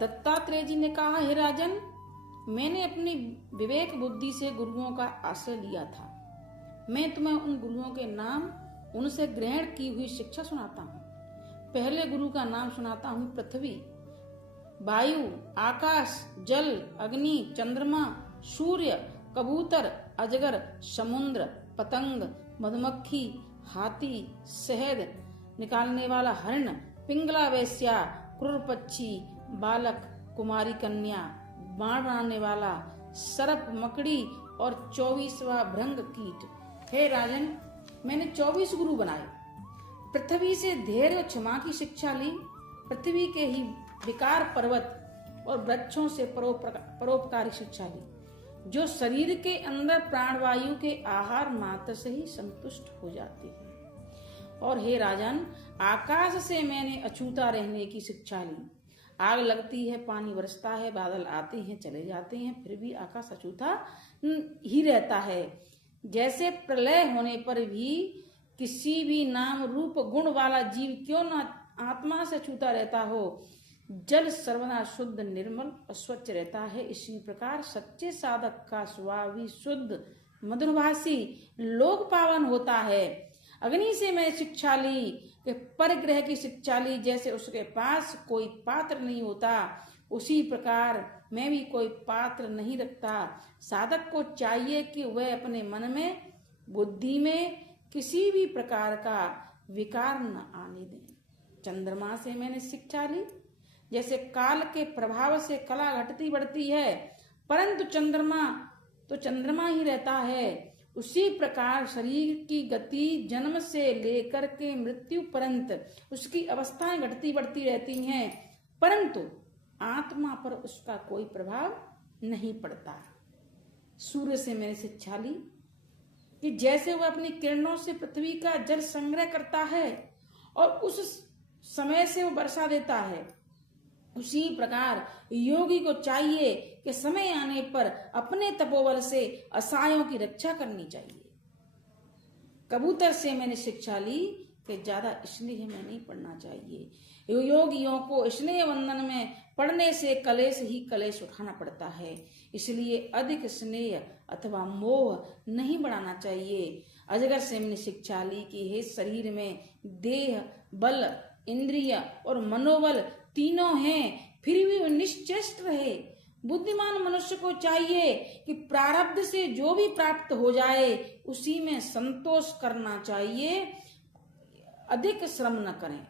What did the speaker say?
दत्तात्रेय जी ने कहा, हे राजन, मैंने अपनी विवेक बुद्धि से गुरुओं का आश्रय लिया था। मैं तुम्हें उन गुरुओं के नाम, उनसे ग्रहण की हुई शिक्षा सुनाता हूँ। पहले गुरु का नाम सुनाता हूँ पृथ्वी, वायु, आकाश, जल, अग्नि, चंद्रमा, सूर्य, कबूतर, अजगर, समुद्र, पतंग, मधुमक्खी, हाथी, शहद निकालने वाला हरण, पिंगला वेश्या, क्रूर पक्षी, बालक, कुमारी कन्या, बाण बनाने वाला, सर्प, मकड़ी और 24वां भृंग कीट। हे राजन, मैंने 24 गुरु बनाए। पृथ्वी से धैर्य और क्षमा की शिक्षा ली। पृथ्वी के ही विकार पर्वत और वृक्षों से परोपकारी शिक्षा ली, जो शरीर के अंदर प्राणवायु के आहार मात्र से ही संतुष्ट हो जाते हैं। और हे राजन, आकाश से मैंने अछूता रहने की शिक्षा ली। आग लगती है, पानी बरसता है, बादल आते हैं चले जाते हैं, फिर भी आकाश अछूता ही रहता है। जैसे प्रलय होने पर भी किसी भी नाम रूप गुण वाला जीव क्यों न आत्मा से अछूता रहता हो, जल सर्वदा शुद्ध, निर्मल और स्वच्छ रहता है, इसी प्रकार सच्चे साधक का स्वभाव भी शुद्ध, मधुरभाषी, लोक पावन होता है। अग्नि से मैंने शिक्षा ली कि परिग्रह की शिक्षा ली। जैसे उसके पास कोई पात्र नहीं होता, उसी प्रकार मैं भी कोई पात्र नहीं रखता। साधक को चाहिए कि वह अपने मन में, बुद्धि में किसी भी प्रकार का विकार न आने दे। चंद्रमा से मैंने शिक्षा ली। जैसे काल के प्रभाव से कला घटती बढ़ती है, परंतु चंद्रमा ही रहता है, उसी प्रकार शरीर की गति जन्म से लेकर के मृत्यु पर्यंत उसकी अवस्थाएं घटती बढ़ती रहती हैं, परंतु आत्मा पर उसका कोई प्रभाव नहीं पड़ता। सूर्य से मैंने शिक्षा ली कि जैसे वह अपनी किरणों से पृथ्वी का जल संग्रह करता है और उस समय से वो वर्षा देता है, उसी प्रकार योगी को चाहिए कि समय आने पर अपने तपोबल से असहायों की रक्षा करनी चाहिए। कबूतर से मैंने शिक्षा ली कि ज्यादा स्नेह में नहीं पड़ना चाहिए। योगियों को स्नेह बंधन में पड़ने से कलेश ही कलेश उठाना पड़ता है, इसलिए अधिक स्नेह अथवा मोह नहीं बढ़ाना चाहिए। अजगर से मैंने शिक्षा ली कि हे शरीर में देह, बल, इंद्रिय और मनोबल तीनों हैं, फिर भी वह निश्चेष्ट रहे। बुद्धिमान मनुष्य को चाहिए कि प्रारब्ध से जो भी प्राप्त हो जाए उसी में संतोष करना चाहिए, अधिक श्रम न करें।